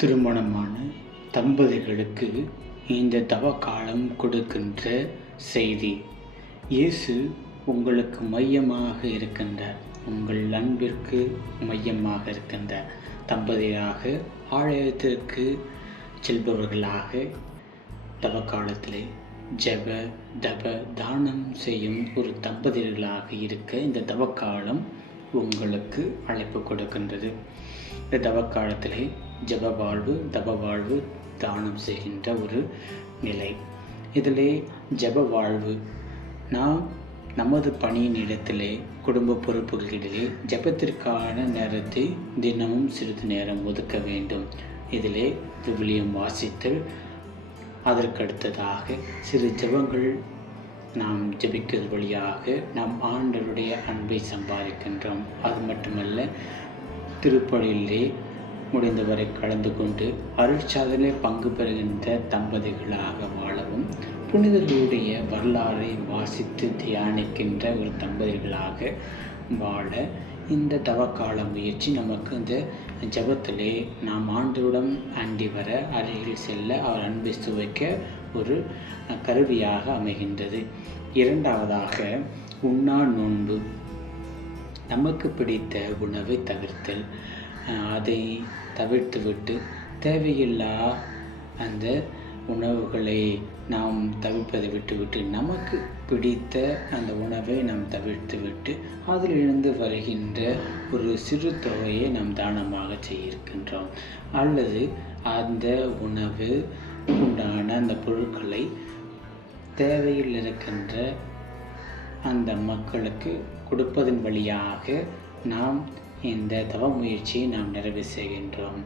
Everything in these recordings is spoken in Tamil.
திருமணமான தம்பதிகளுக்கு இந்த தவக்காலம் கொடுக்கின்ற செய்தி. இயேசு உங்களுக்கு மையமாக இருக்கின்றார். உங்கள் அன்பிற்கு மையமாக இருக்கின்றார். தம்பதியாக ஆலயத்திற்கு செல்பவர்களாக தவக்காலத்திலே ஜெப தப தானம் செய்யும் ஒரு தம்பதிகளாக இருக்க இந்த தவக்காலம் உங்களுக்கு அழைப்பு கொடுக்கின்றது. இந்த தவக்காலத்திலே ஜப வாழ்வு தப வாழ்வு தானம் செய்கின்ற ஒரு நிலை. இதிலே ஜப வாழ்வு நாம் நமது பணியின் இடத்திலே குடும்ப பொறுப்புகளிடையே ஜபத்திற்கான நேரத்தை தினமும் சிறிது நேரம் ஒதுக்க வேண்டும். இதிலே விவிலியம் வாசித்தல், அதற்கடுத்ததாக சிறு ஜபங்கள் நாம் ஜபிக்கிறது வழியாக நாம் ஆண்டவருடைய அன்பை சம்பாதிக்கின்றோம். அது மட்டுமல்ல, திருப்பலியிலே முடிந்தவரை கலந்து கொண்டு அருட்சாதனை பங்கு பெறுகின்ற தம்பதிகளாக வாழவும், புனிதர்களுடைய வரலாறை வாசித்து தியானிக்கின்ற ஒரு தம்பதிகளாக வாழ இந்த தவக்கால முயற்சி நமக்கு இந்த ஜபத்திலே நாம் ஆண்டவரிடம் அண்டி வர, அருகில் செல்ல, அவர் அன்பை சுவைக்க ஒரு கருவியாக அமைகின்றது. இரண்டாவதாக உண்ணா நோன்பு. நமக்கு பிடித்த உணவை தவிர்த்தல். அதை தவிர்த்துவிட்டு தேவையில்லா அந்த உணவுகளை நாம் தவிர்ப்பதை விட்டுவிட்டு நமக்கு பிடித்த அந்த உணவை நாம் தவிர்த்துவிட்டு அதிலிருந்து வருகின்ற ஒரு சிறு தொகையை நாம் தானமாக செய்யிருக்கின்றோம். அல்லது அந்த உணவு உண்டான அந்த பொருட்களை தேவையில் இருக்கின்ற அந்த மக்களுக்கு கொடுப்பதன் வழியாக நாம் இந்த தவ முயற்சியை நாம் நிறைவு செய்கின்றோம்.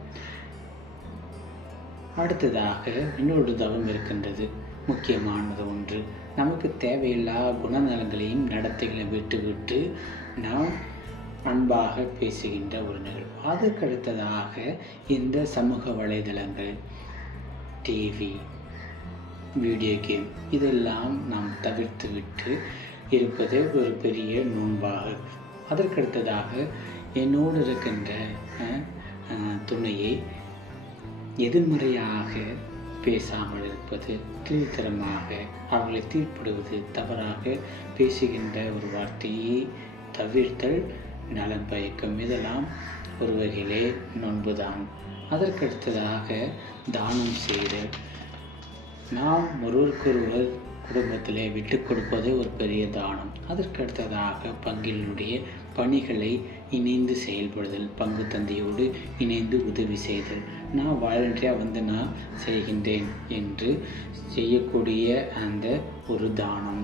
அடுத்ததாக இன்னொரு தவம் இருக்கின்றது, முக்கியமானது ஒன்று. நமக்கு தேவையில்லா குணநலங்களையும் நடத்தைகளையும் விட்டுவிட்டு நாம் அன்பாக பேசுகின்ற ஒரு நிகழ்வு. அதற்கடுத்ததாக இந்த சமூக வலைதளங்கள், டிவி, வீடியோ கேம் இதெல்லாம் நாம் தவிர்த்து விட்டு இருப்பது ஒரு பெரிய நோன்பாக. அதற்கடுத்ததாக என்னோடு இருக்கின்ற துணையை எதிர்மறையாக பேசாமல் இருப்பது, கீழ்த்தரமாக அவர்களை தீர்ப்பிடுவது, தவறாக பேசுகின்ற ஒரு வார்த்தையை தவிர்த்தல் நலன் பயக்கும். இதெல்லாம் ஒரு வகையிலே நோன்புதான். அதற்கடுத்ததாக தானம் செய்தல். நாம் ஒருவருக்கொருவர் குடும்பத்திலே விட்டு கொடுப்பது ஒரு பெரிய தானம். அதற்கடுத்ததாக பங்கினுடைய பணிகளை இணைந்து செயல்படுதல், பங்கு தந்தையோடு இணைந்து உதவி செய்தல். நான் வாலண்டியாக நான் செய்கின்றேன் என்று செய்யக்கூடிய அந்த ஒரு தானம்.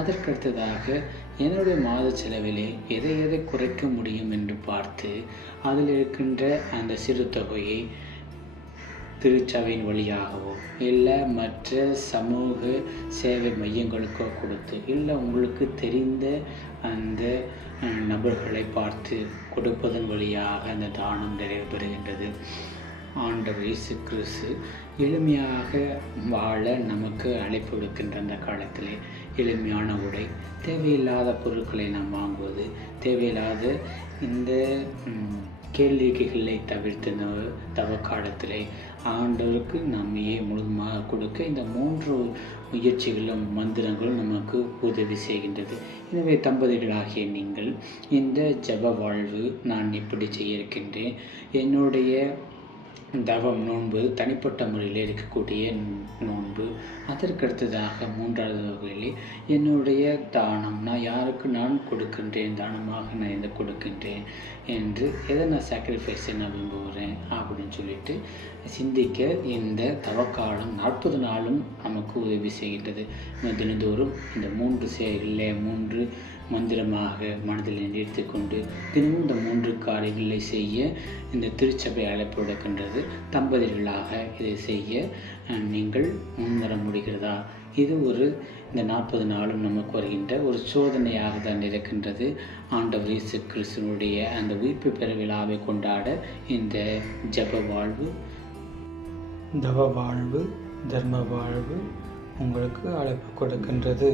அதற்கடுத்ததாக என்னுடைய மாத செலவிலே எதை குறைக்க முடியும் என்று பார்த்து அதில் இருக்கின்ற அந்த சிறு தொகையை திருச்சபையின் வழியாகவோ இல்லை மற்ற சமூக சேவை மையங்களுக்கோ கொடுத்து, இல்லை உங்களுக்கு தெரிந்த அந்த நபர்களை பார்த்து கொடுப்பதன் வழியாக அந்த தானம் நிறைவு பெறுகின்றது. ஆண்டவர் இயேசு கிறிஸ்து எளிமையாக வாழ நமக்கு அழைப்பு விடுக்கின்ற அந்த காலத்திலே எளிமையான உடை, தேவையில்லாத பொருட்களை நாம் வாங்குவது, தேவையில்லாத இந்த கேளிக்கைகளை தவிர்த்து தவக்காலத்திலே ஆண்டவருக்கு நம்மையே முழுமையாக கொடுக்க இந்த 3 முயற்சிகளும் மந்திரங்களும் நமக்கு உதவி செய்கின்றது. எனவே தம்பதிகளாகிய நீங்கள் இந்த ஜப வாழ்வு நான் எப்படி செய்ய இருக்கின்றேன், என்னுடைய தவம் நோன்பு தனிப்பட்ட முறையில் இருக்கக்கூடிய நோன்பு, அதற்கடுத்ததாக 3வது வகையிலே என்னுடைய தானம், நான் யாருக்கு நான் கொடுக்கின்றேன், தானமாக நான் எதை கொடுக்கின்றேன் என்று எதை நான் சாக்ரிஃபைஸை நான் விரும்புகிறேன் அப்படின்னு சொல்லிட்டு சிந்திக்க இந்த தவக்காலம் 40 நாளும் நமக்கு உதவி செய்கின்றது. தினந்தோறும் இந்த 3 செயல்களிலே 3 மந்திரமாக மனதில் எடுத்துக்கொண்டு தினமும் இந்த 3 காரியங்களை செய்ய இந்த திருச்சபை அழைப்பு விடுக்கின்றது. தம்பதிகளாக இதை செய்ய நீங்கள் முன்வர முடிகிறதா? இது இந்த 40 நாளும் நமக்கு வருகின்ற ஒரு சோதனையாக தான் இருக்கின்றது. ஆண்டவர் இயேசு கிறிஸ்துவினுடைய அந்த உயிர்ப்பு பெற விழாவை கொண்டாட இந்த ஜப வாழ்வு, தவ வாழ்வு, தர்ம வாழ்வு உங்களுக்கு அழைப்பு கொடுக்கின்றது.